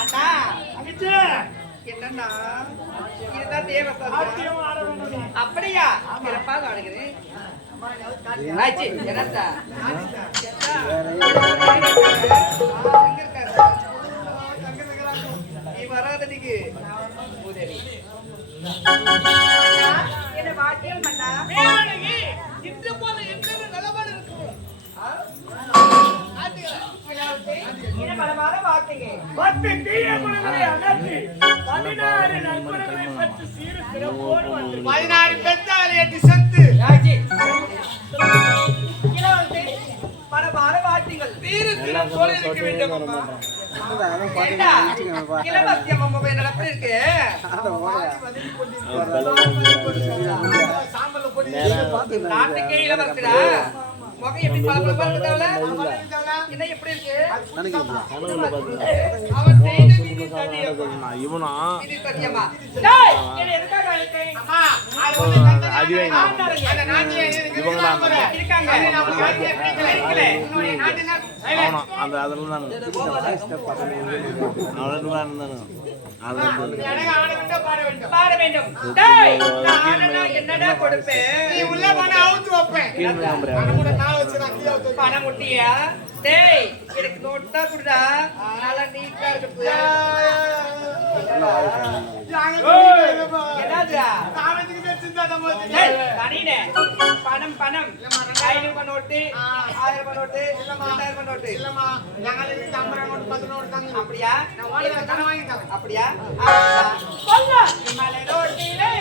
அண்ணா என்னன்னா இதுதான் தேவஸ்தானம். அப்படியா? சிறப்பாக ஆடுகிறேன். என்னத்தா நீ வராதனிக்கு உதவி என்ன வாக்கியம் பண்ணா இன்று போல எந்த நிலவரம் இருக்கு. பத்து தீய குணங்களை அகற்றி 16 நற்குணங்களை பெற்று சீர சிறப்போடு வந்து 16 பெற்றாலே செத்து பலமான வாட்டிகள் தீரத்திலும் போல இருக்க வேண்டும் அம்மா. இளவரசியம் அம்மா நடப்பு இருக்கு. நாட்டுக்கே இளவரசிடா. முகம் எப்படி பளபளப்பா இருக்குதாவல? என்ன எப்படி இருக்கு? அவன் செய்தது இது தெரியுமா? இவனா இது தெரியுமா? டேய் என்ன எதுக்காக அழைத்தே? அம்மா அது வந்து அந்த நாட்டிலே இவங்க இருக்காங்க. நம்ம நாட்டிலே இருக்கல. இன்னொரு நாட்டினா அந்த அதெல்லாம் நான் பாட வேண்டும். டேய் என்னடா கொடுப்பேன்? நீ உள்ள பணம் அவுத்து வைப்பேன். பணம் கூட நாள் வச்சு நான் கீழ வைப்பேன். பணம் முட்டியா? டேய் எனக்கு நோட்டா குடுடா. நல்லா நீட்டா இருக்கு. என்னடா? காலேஜுக்கு வெச்சிருந்தா நம்ம டேய் கரீனே. பணம் 500 ரூபாய் நோட்டு, 1000 ரூபாய் நோட்டு, 2000 ரூபாய் நோட்டு. இல்லம்மா ഞങ്ങൾക്ക് 50 நோட்டு 10 நோட்டு தாங்க. அப்படியா? நான் வாடகை கடன் வாங்கி தரேன். அப்படியா? சொல்லு. மலை ரோட்டிலே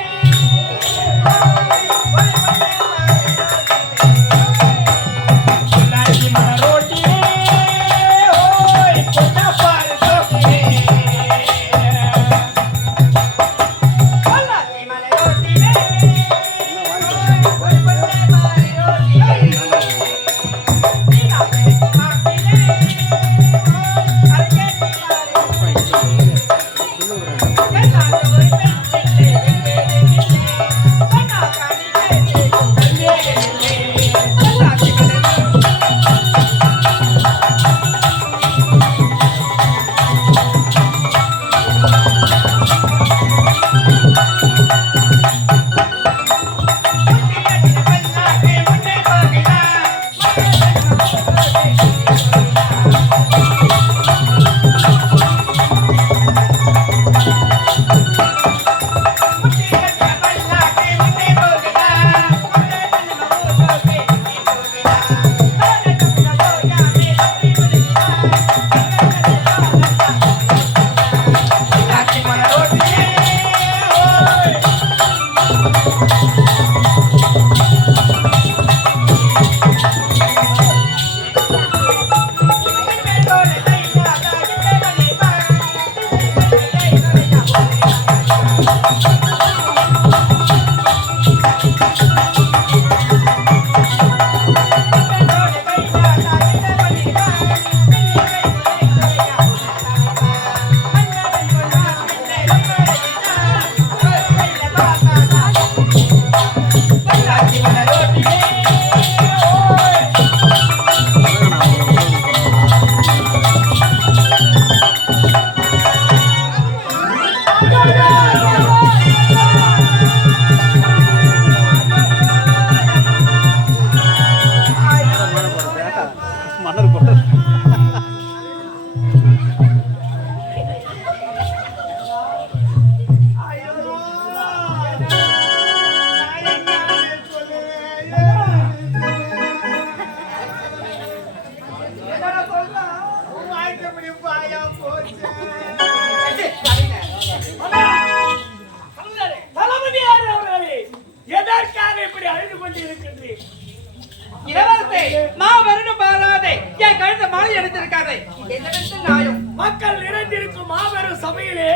மக்கள் நிறைந்திருக்கும் மாபெரும் சபையிலே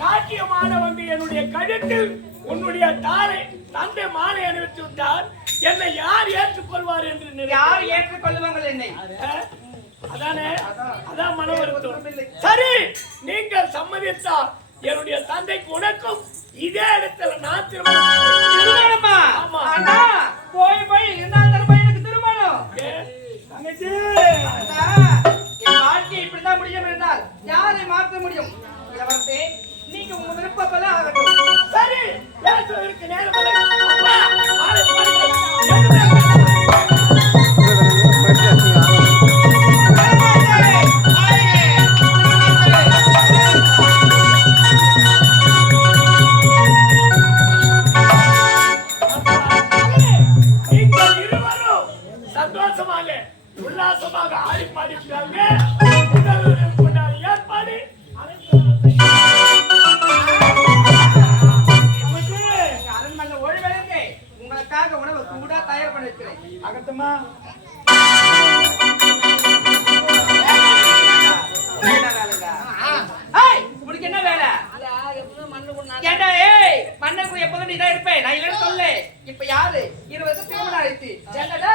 நாட்டியமான வந்து என்னுடைய கழுத்தில் உன்னுடைய தாரை தந்தை மாலை அணிவித்து விட்டார். என்னை யார் ஏற்றுக்கொள்வார் என்று யார் ஏற்றுக்கொள்வார்கள் என்னை? அதானே, அதான் மன வருத்தம். சரி, நீங்கள் சம்மதித்தால் என்னுடைய தந்தைக்கு உனக்கும் இதே இடத்துல நான் திருமணமா? போய் போய் இருந்தாலும் எனக்கு திருமணம். தங்கச்சி என் வாழ்க்கை இப்படிதான் முடியும் என்றால் யாரை மாற்ற முடியும்? இளவரசே, நீங்க உங்க விருப்பப்பல ஆகட்டும். சரி, பேசுவதற்கு நேரம் இல்லை. அப்பா, மாலை பாருங்கள். நீங்கள் இருவரும் சந்தோஷமாக உல்லாசமாக ஆடி பாடிட்டாங்க. ஏற்பாடு அரண்மனை ஓய்வெடுங்க. உங்களுக்காக உணவு சூடா தயார் பண்ணி வைக்கிறேன். அகத்தமா உனக்கு என்ன வேலை? ஏண்டா, ஏய், மன்னருக்கு எப்போதும் நீதான் இருப்பேன். நான் இல்லைன்னு சொல்லு. இப்ப யாரு 20 திருமணம் ஆயிடுச்சு. ஏண்டா,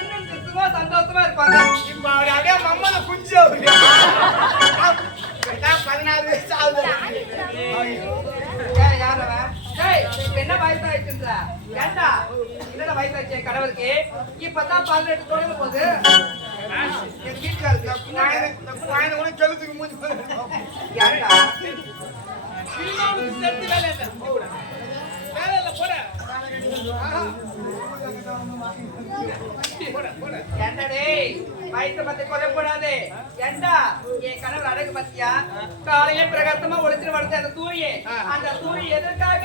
இன்னும் திருத்தமா சந்தோஷமா இருப்பாங்க. இப்ப அவரு அப்படியே மம்மல குஞ்சு அவரு. 16 வயசு ஆகுது. ஏய், யார் அவன்? ஏய், இப்ப என்ன வயசாயிடுச்சுன்ற? ஏண்டா, என்னடா வயசாயிடுச்சு என் கணவருக்கு? இப்பதான் 18 தொடங்க போகுது. என் வீட்டுக்காருக்கு நான் கூட கழுத்துக்கு மூஞ்சி ஏண்டா? ஏண்டா டேய், வயசை பத்தி குறைப்படாதே. ஏண்டா, என் கணவர் அழகு பத்தியா? காலையில பிரகாசமா ஒளிச்சிட்டு வருது அந்த சூரியன். அந்த சூரியன் எதற்காக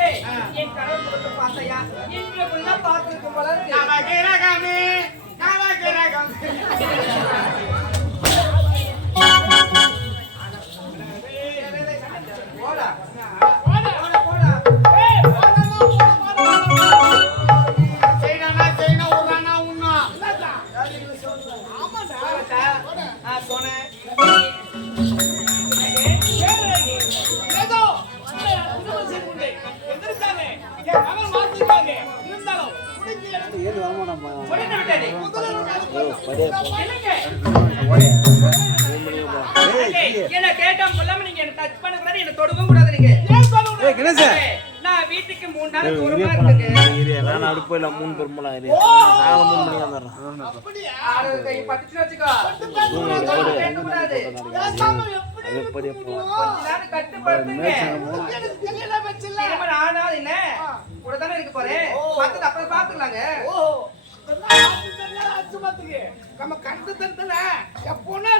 என் கணவர் கொடுத்து பார்த்தையா? இங்க ஃபுல்லா பார்த்துருக்கும் போல இருக்கு. போடா போடா போடா. என்ன கேட்டா சொல்லாம நீங்க என்ன டச் பண்ண கூடாது, என்ன தொடவும் கூடாது. நீங்க நான் வீட்டுக்கு 3 நாள் தூரமா இருக்குங்க. நான் அடுப்பையில 3 பெருமளா நாங்க 3 மணி வந்துடுறோம். ஆறு கை பட்டுச்சு வச்சுக்கோ. கேட்க கூடாது. அது எப்படி போலாம்? கொஞ்ச நேரம் கட்டுப்படுத்துங்க. திருமணம் ஆனாலும் என்ன கூட தானே இருக்க போறேன். மத்தது அப்புறம் பாத்துக்கலாங்க. நம்ம கண்டு தந்தன எப்போனா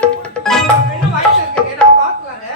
இன்னும் வயசு இருக்குங்க, நம்ம பாத்துக்கலாங்க.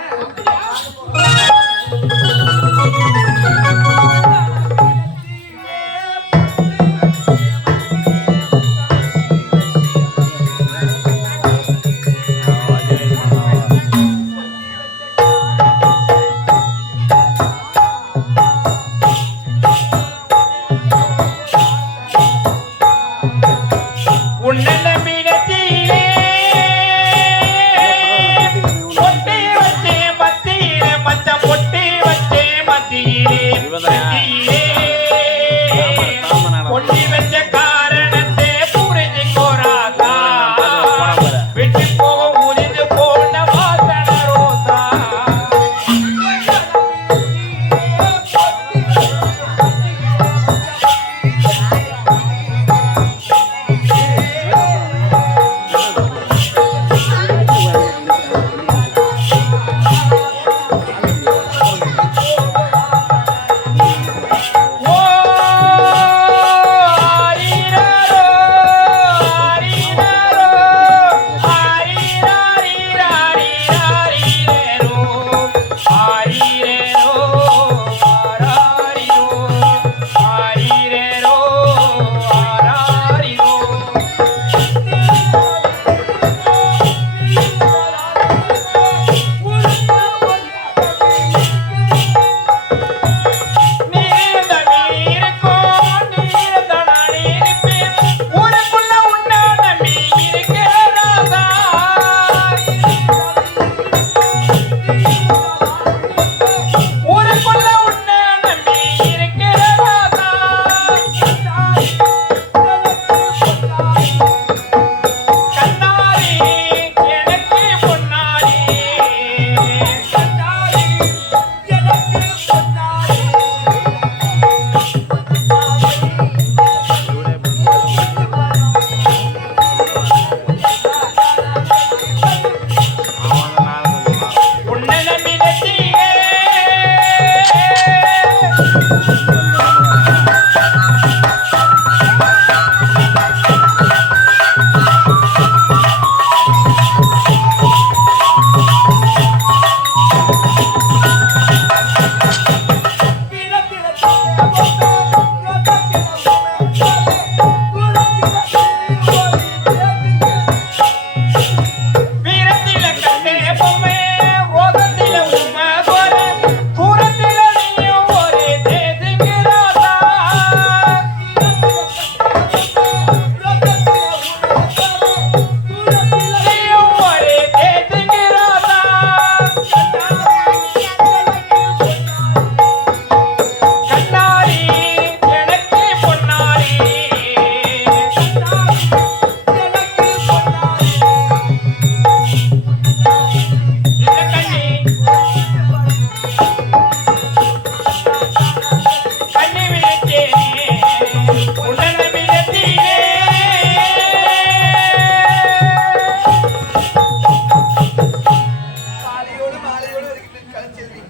செல்வி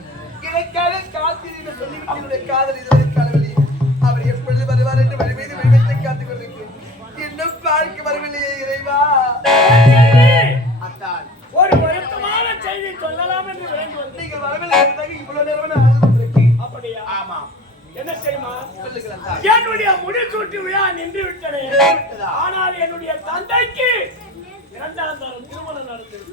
எனக்காக காத்திருந்த சொல்லிவிட்டு என்னுடைய காதல் இதுவரை காணவில்லை. அவர் எப்பொழுது வருவார் என்று வழி மீது விழித்து காத்துக் கொண்டிருக்கிறேன். இன்னும் பார்க்க வரவில்லையே இறைவா. அத்தான் ஒரு வருத்தமான செய்தி சொல்லலாம் என்று விளங்குவது. நீங்கள் வரவில்லை என்பதாக இவ்வளவு நேரம் நான் அழுது கொண்டிருக்கேன். அப்படியா? ஆமா என்ன தெரியுமா? சொல்லுங்கள் அத்தான். என்னுடைய முடிசூட்டு விழா நின்று விட்டது. ஆனால் என்னுடைய தந்தைக்கு இரண்டாம் தரம் திருமணம் நடந்தது.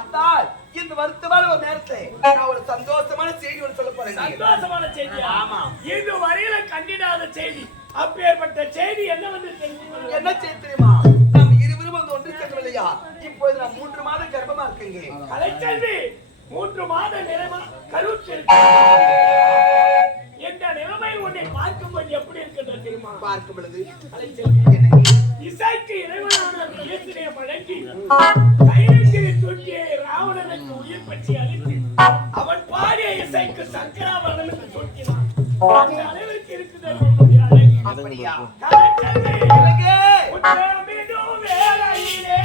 அத்தான் இந்த வருத்தமான ஒரு நேரத்தை நான் ஒரு சந்தோஷமான செய்தி ஒன்று சொல்ல போறேன். சந்தோஷமான செய்தி. ஆமா. இது வரையில கண்டிடாத செய்தி. அப்பேற்பட்ட செய்தி என்னவென்று தெரிந்து என்ன செய்தி தெரியுமா? நாம் இருவரும் வந்து ஒன்று சேர்க்கவில்லையா? இப்போது நான் 3 மாதம் கர்ப்பமா இருக்கேங்க. கலைச்செல்வி 3 மாத நிலைமா கருத்தில் என்ற நிலைமை உன்னை பார்க்கும்போது எப்படி இருக்கின்றது தெரியுமா? பார்க்கும் பொழுது கலைச்செல்வி என்னங்க இசைக்கு இறைவனான இயேசுவை வணங்கி கையிலிருக்கிற தொட்டியை ராவணனுக்கு உயிர் பற்றி அளித்து அவன் பாடிய இசைக்கு சங்கராபரணம் என்று சொல்கிறான். அந்த அளவிற்கு இருக்குது உன்னுடைய அழகு. அப்படியா? கலைச்செல்வி எனக்கு உத்தரமிடும் வேளையிலே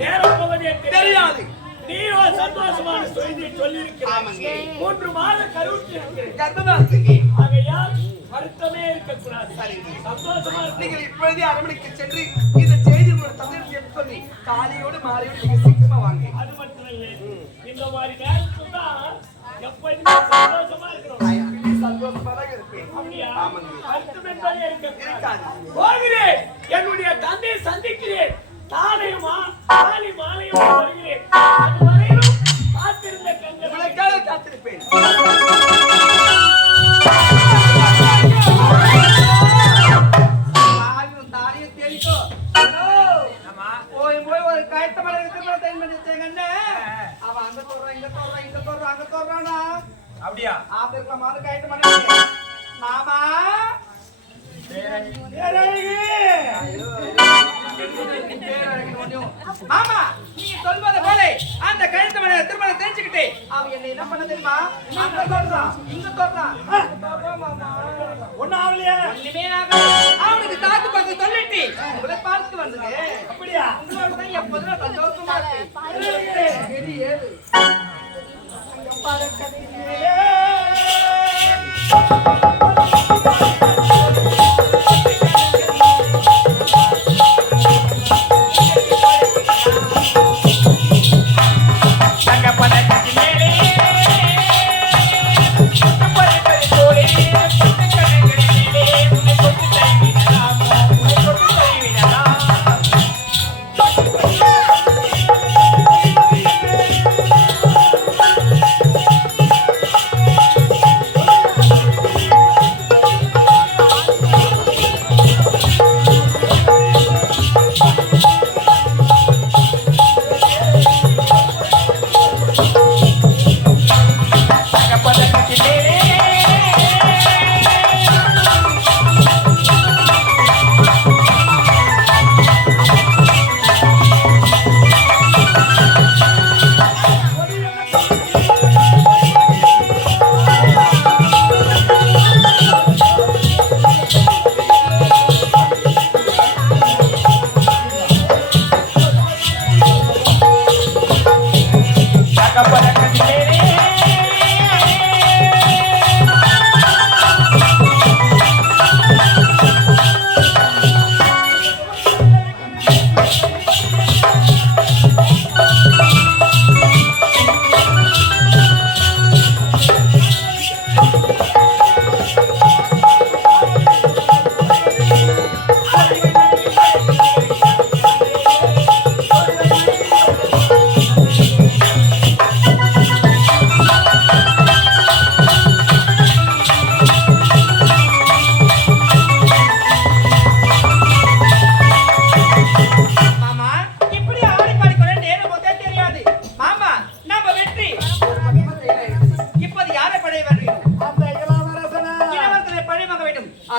நேரம் போவதே தெரியாது. நீயோ சந்தோஷமான செய்தியை சொல்லியிருக்கிறாய். 3 மாத கர்ப்பமா இருக்கீங்க. ஆகையால் வருத்தமே இருக்கக்கூடாது. சந்தோஷமா நீங்கள் இப்பொழுதே அரண்மனைக்கு சென்று இந்த செய்தி உங்களோட தந்தையிடம் சொல்லி காலையோடு மாலையோடு நீங்க சீக்கிரமா வாங்க. அது மட்டும் இல்லை, இந்த மாதிரி நேரத்துல தான் எப்போதுமே சந்தோஷமா இருக்கிறோம். சந்தோஷமா தான் இருப்பேன். அப்படியா? ஆமாங்க. வருத்தம் என்பதே இருக்காது. போகிறேன், என்னுடைய தந்தையை சந்திக்கிறேன். நாளையுமா நாளை மாலையும் வருகிறேன். அதுவரையிலும் காத்திருந்த கண்கள் உங்களுக்காக காத்திருப்பேன். தாரியம் தெரிக்கோ. போய் ஒரு கயத்த மலை இருக்கிற டைம் பண்ணிச்சேங்கண்ணே. அவன் அங்க தோறான் இங்க தோறான் இங்க தோறான் அங்க தோறானா. அப்படியா? ஆத்திரத்துல மாதிரி கயத்த மலை. மாமா மாமா நீங்க சொல்வத போல அந்த கழுத்து மலை திருமணம் தெரிஞ்சுக்கிட்டு அவன் என்ன என்ன பண்ண தெரியுமா? அங்க தோறான் இங்க தோறான். ஒன்னும் ஆகலையே. ஒண்ணுமே ஆகல. அவனுக்கு தாக்கு பார்த்து சொல்லிட்டு உங்களை பார்த்து வந்தது. அப்படியா? உங்களோட தான் எப்போதும் சந்தோஷமா இருக்கு. சரி ஏறு.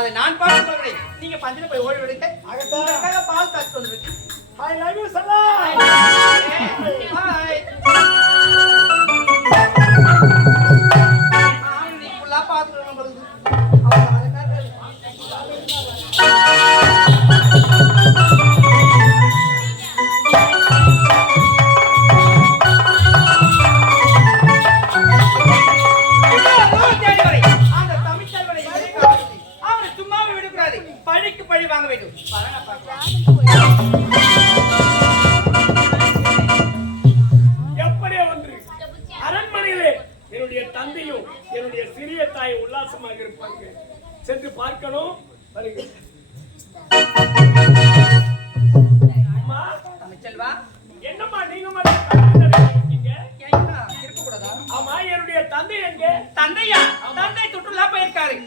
அதை நான் பார்த்துக் கொள்கிறேன். நீங்க பந்தில போய் ஓடி விடுங்க. உங்களுக்காக பால் காய்ச்சி வந்துருக்கு. I love you, Sala. Bye. நீ ஃபுல்லா பாத்துக்கணும் நம்மளுக்கு. பழிக்கு பழி வாங்க வேண்டும். எப்படியே ஒன்று அரண்மனையிலே என்னுடைய தந்தையும் என்னுடைய சிறிய தாய் உல்லாசமாக இருப்பாங்க. சென்று பார்க்கணும். அம்மா தமிழ்ச்செல்வா, என்னம்மா நீங்க மட்டும் இருக்க கூடாதா? ஆமா, என்னுடைய தந்தை எங்க? தந்தையா? தந்தை சுற்றுலா போயிருக்காரு.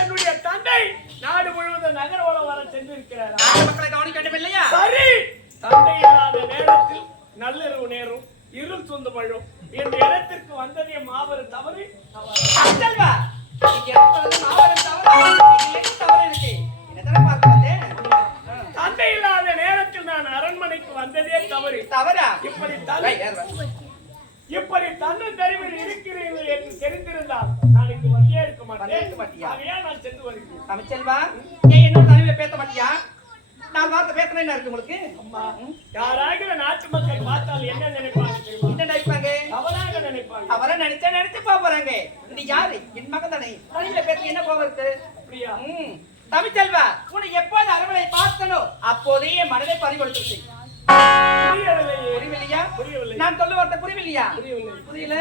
என்னுடைய தந்தை நாடு முழுவதும் நகர்வலம் வர சென்றிருக்கிறார். மக்களை கவனிக்க வேண்டும் இல்லையா? சரி, தந்தை இல்லாத நேரத்தில் நள்ளிரவு நேரம் இருள் சொந்த மழும் இந்த இடத்திற்கு வந்ததே மாபெரும் தவறு. செல்வா, நீங்க எடுத்தது மாபெரும் தவறு. என்ன தவறு இருக்கு? என்னதான பார்க்க வந்தேன்? தந்தை இல்லாத நேரத்தில் நான் அரண்மனைக்கு வந்ததே தவறு. தவறா? இப்படி தன்னும் தெருவில் இருக்கிறீர்கள் என்று தெரிந்திருந்தால் நாளைக்கு வந்தே இருக்க மாட்டேன். அதையா நான் சென்று வருகிறேன். தமிழ்ச்செல்வா, ஏன் என்னோட தலைவில பேச மாட்டியா? நான் வார்த்தை பேசுறேன். என்ன இருக்கு உங்களுக்கு? அம்மா, யாராகிற நாட்டு மக்கள் பார்த்தால் என்ன நினைப்பாங்க தெரியுமா? என்ன நினைப்பாங்க? தவறாக நினைப்பாங்க. அவரை நினைச்சு போறாங்க. நீ யாரு? என் மகன் தானே. தலைவில பேச என்ன கோபம் இருக்கு? அப்படியா? தமிழ்ச்செல்வா, உன்னை எப்போது அரவணை பார்த்தனோ அப்போதே என் மனதை பறிகொடுத்துச்சு. புரியவில்லையா? நான் சொல்ல வார்த்தை புரியவில்லையா? புரியல?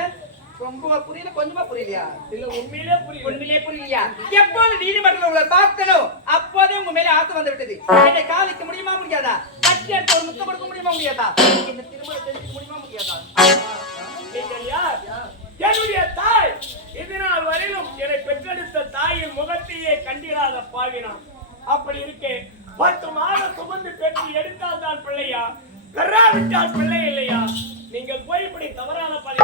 ரொம்ப புரியல, கொஞ்சமா புரியலையா? இல்ல, உண்மையிலே புரியலையா? எப்போது நீதிமன்றத்தில் உங்களை பார்த்தனோ அப்போதே உங்க மேல ஆசை வந்து விட்டது. என்னை காலிக்க முடியுமா முடியாதா? கட்டி எடுத்து ஒரு முத்தம் கொடுக்க முடியுமா முடியாதா? என்ன திருமணம் தெரிஞ்சுக்க முடியுமா முடியாதா? நீங்கள் யார்? என்னுடைய தாய். இதனால் வரையிலும் என்னை பெற்றெடுத்த தாயின் முகத்தையே கண்டிராத பாவினான். அப்படி இருக்கே 10 மாதம் சுமந்து பெற்று எடுத்தால் தான் பிள்ளையா, பெறாவிட்டால் பிள்ளை இல்லையா? நீங்கள் போய் இப்படி தவறான பழி.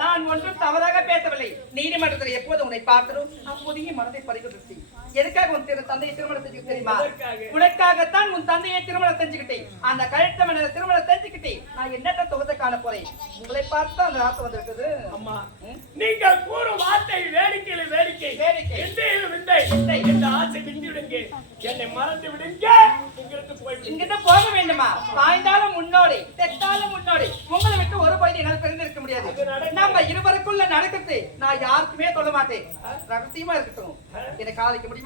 நான் ஒன்றும் தவறாக பேசவில்லை. நீதிமன்றத்தில் எப்போது உன்னை பார்த்தனும் அப்போதையே மனதை பறிகொடுத்து. எதுக்காக உன் தந்தையை திருமணம் செஞ்சுக்கிட்டு தெரியுமா? உனக்காகத்தான் உன் தந்தையை திருமணம் செஞ்சுக்கிட்டேன். அந்த கழுத்த மனித திருமணம் செஞ்சுக்கிட்டேன். நான் என்னத்த தொகுத்தை காண போறேன். உங்களை பார்த்து அந்த ஆசை வந்து விட்டது. அம்மா, நீங்கள் கூறும் வார்த்தை வேடிக்கையில் வேடிக்கை, விந்தையில் விந்தை. இந்த ஆசை விந்துவிடுங்க, என்னை மறந்து விடுங்க. இங்கிட்ட போக வேண்டுமா? பாய்ந்தாலும் முன்னோடி, தெத்தாலும் முன்னோடி. உங்களை விட்டு ஒரு பகுதி என்னால் பிரிந்திருக்க முடியாது. நம்ம இருவருக்குள்ள நடக்குது. நான் யாருக்குமே சொல்ல மாட்டேன். ரகசியமா இருக்கட்டும். என்னை காலிக்க முடியுமா?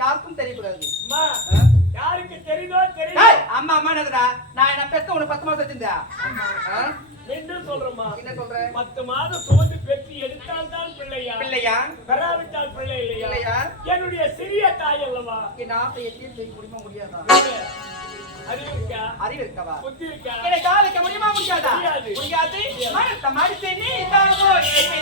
யாருக்கும் தெரியக்கூடாது. யாருக்கு தெரியுதோ தெரியும். அம்மா அம்மா என்னதுடா? நான் என்ன பெத்த உனக்கு 10 மாசம் வச்சிருந்தா? மீண்டும் சொல்றேன். என்ன சொல்ற? 10 மாதம் சுமந்து பெற்று எடுத்தால் தான் பிள்ளையா? பிள்ளையா? பெறாவிட்டால் பிள்ளை இல்லையா? என்னுடைய சிறிய தாய் அல்லவா? என் ஆசை எட்டியும் செய்ய முடியுமா முடியாதா? அறிவு இருக்கா? புத்தி இருக்கா? என்னை காலிக்க முடியுமா முடியாதா? முடியாது. மனத்தை மடித்து நீ தாவோ என்னை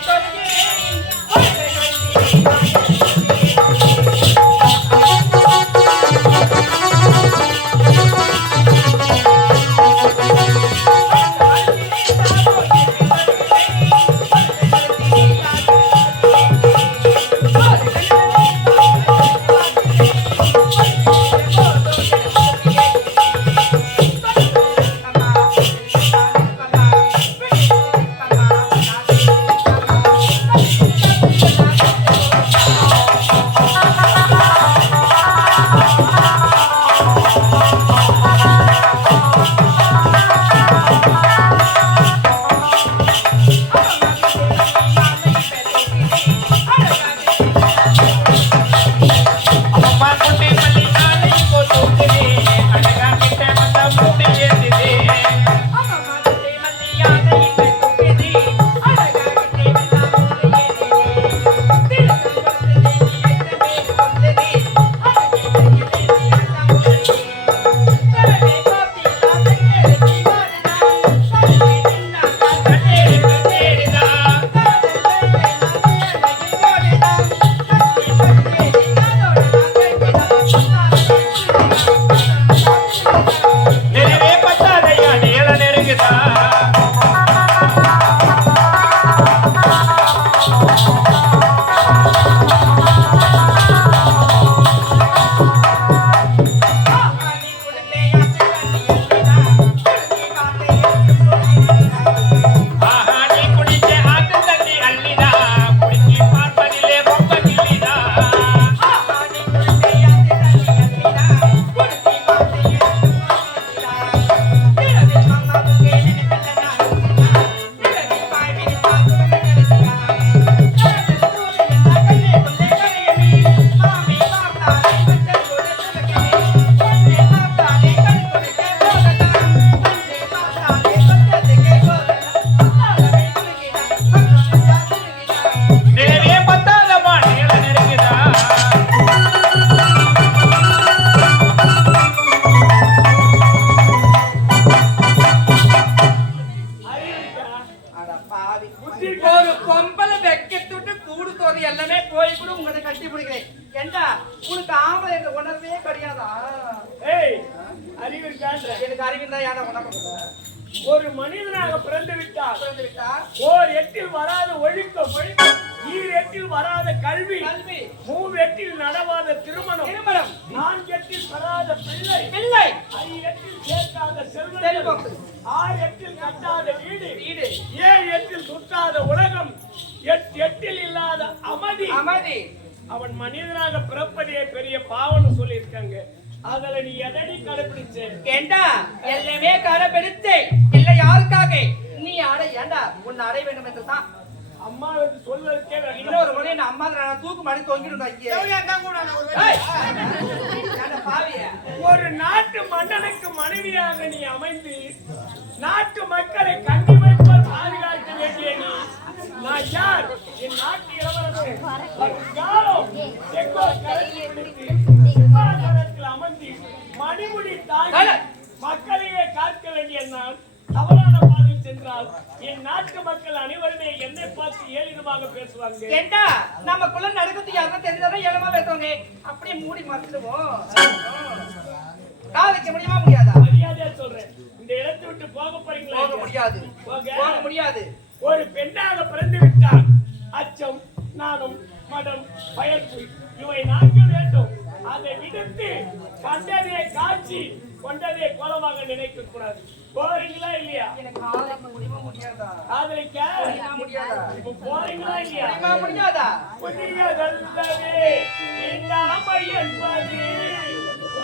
உணர்வு எல்லாமே போய் கூட உங்களை கட்டி பிடிக்கிறேன். ஏண்டா உனக்கு ஆம்பளை என்ற உணர்வே கிடையாதா? ஏய், அறிவு இருக்கான்ற. எனக்கு அறிவிந்தா ஏன்டா உணர்வு? ஒரு மனிதனாக பிறந்து விட்டார். பிறந்து விட்டார். ஓர் எட்டில் வராத ஒழுக்கம், ஈர் எட்டில் வராத கல்வி, கல்வி, மூவெட்டில் நடவாத திருமணம், நான்கு எட்டில் பெறாத பிள்ளை, ஐந்து எட்டில் சேர்க்காத செல்வம், ஆறு எட்டில் கட்டாத வீடு, 7 எட்டில் சுத்தாத உலகம், 8 எட்டில் இல்லாத அமைதி. அவன் மனிதனாக பிறப்பதே பெரிய பாவம்னு சொல்லியிருக்காங்க. அதுல நீ எதடி கடைபிடிச்ச? ஏண்டா எல்லாமே கடைபிடித்து இல்லை யாருக்காக நீ அடை? ஏண்டா உன்னை அடைய வேண்டும் என்று தான் அம்மா வந்து சொல்லறதுக்கே இன்னொரு முறை நான் அம்மா நான் தூக்கு மாடி தொங்கிடும். ஒரு நாட்டு மன்னனுக்கு மனைவியாக நீ அமைந்து நாட்டு மக்களை கண்டிப்பாக பாதுகாக்க வேண்டிய நீ, நான் யார்? என் நாட்டு இளவரசன் அமர்ந்து மணிமுடி தாங்கி மக்களையே காக்க வேண்டிய நான் தவறான பாதையில் சென்றால் என் நாட்டு மக்கள் அனைவருமே என்னை பார்த்து ஏளினமாக பேசுவாங்க. ஏண்டா நமக்குள்ள நடக்கிறது யாரும் தெரிஞ்சாலும் ஏளனமா பேசுவாங்க. அப்படியே மூடி மறைச்சிடுவோம். கால் வைக்க முடியுமா? முடியாதா? மரியாதையா சொல்றேன், இந்த இடத்தை விட்டு போக போறீங்களா? போக முடியாது, போக முடியாது. ஒரு பெண்ணாக பிறந்து விட்டார். அச்சம், நாணம், மடம், பயர்ப்பு இவை 4 வேண்டும். அதை விடுத்து கண்டதே காட்சி கொண்டதே கோலமாக நினைக்க கூடாது. போறீங்களா இல்லையா? எனக்கு காதலிக்க முடியுமா? முடியாதா? காதலிக்க முடியாதா? இப்ப போறீங்களா இல்லையா? முடியாதா? புதியதல்லவே இந்த அமை என்பது இப்போ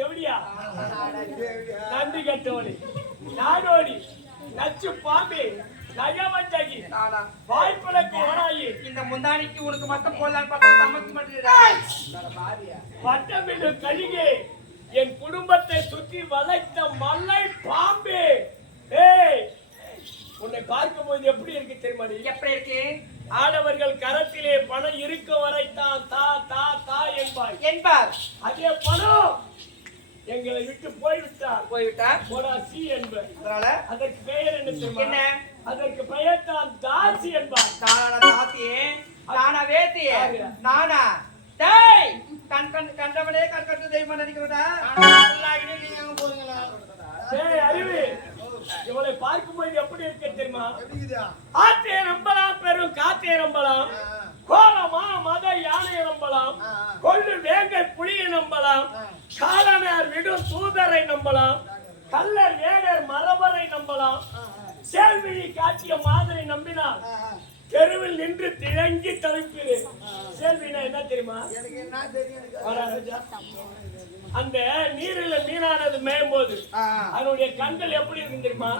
தெவடியா நன்றி கட்டவனே நாடோடி நச்சு பாம்பே நயவஞ்சகி நானா? வாய்ப்படக்கு ஓனாயி இந்த முந்தானிக்கு உனக்கு மட்டும் போடலான்னு பார்த்தா சமைக்க மாட்டேங்கிறா. வட்டமிடு கழிகே என் குடும்பத்தை சுற்றி வளைத்த மல்லை பாம்பே ஏய் உன்னை பார்க்கும்போது எப்படி இருக்கு தெரியுமாடி? எப்படி இருக்கு? ஆடவர்கள் கரத்திலே பணம் இருக்கும் வரைத்தான் தா தா தா என்பாய். என்பார். அதே பணம் எங்களை விட்டு போய்விட்டார். போய்விட்டார். போடா சி என்பார். அதனால அதற்கு பெயர் என்ன தெரியுமா? என்ன? அதற்கு பெயர் தான் தாசி என்பார். தானா தாத்தியே, தானா வேத்தியே, நானா? டேய், கண்டவனே கண்கட்டு தெய்வம் நினைக்கிறடா. நீங்க அங்க போறீங்களா? ஏய் அறிவு, இவளை பார்க்கும்போது எப்படி இருக்கு தெரியுமா? ஆத்தே நம்பலாம், பெரும் காத்தே நம்பலாம், கோலமா மத யானை நம்பலாம், கொள்ளு வேங்கை புலியை நம்பலாம், காலனார் விடும் தூதரை நம்பலாம், கல்லர் வேடர் மரபரை நம்பலாம், சேல்விழி காட்டிய மாதிரி நம்பினால் தெருவில் நின்று திழங்கி தவிப்பீரு. சேல்வினா என்ன தெரியுமா? அந்த நீரில் மீனானது மேயும் போது அதனுடைய கண்கள் எப்படி இருக்கு தெரியுமா?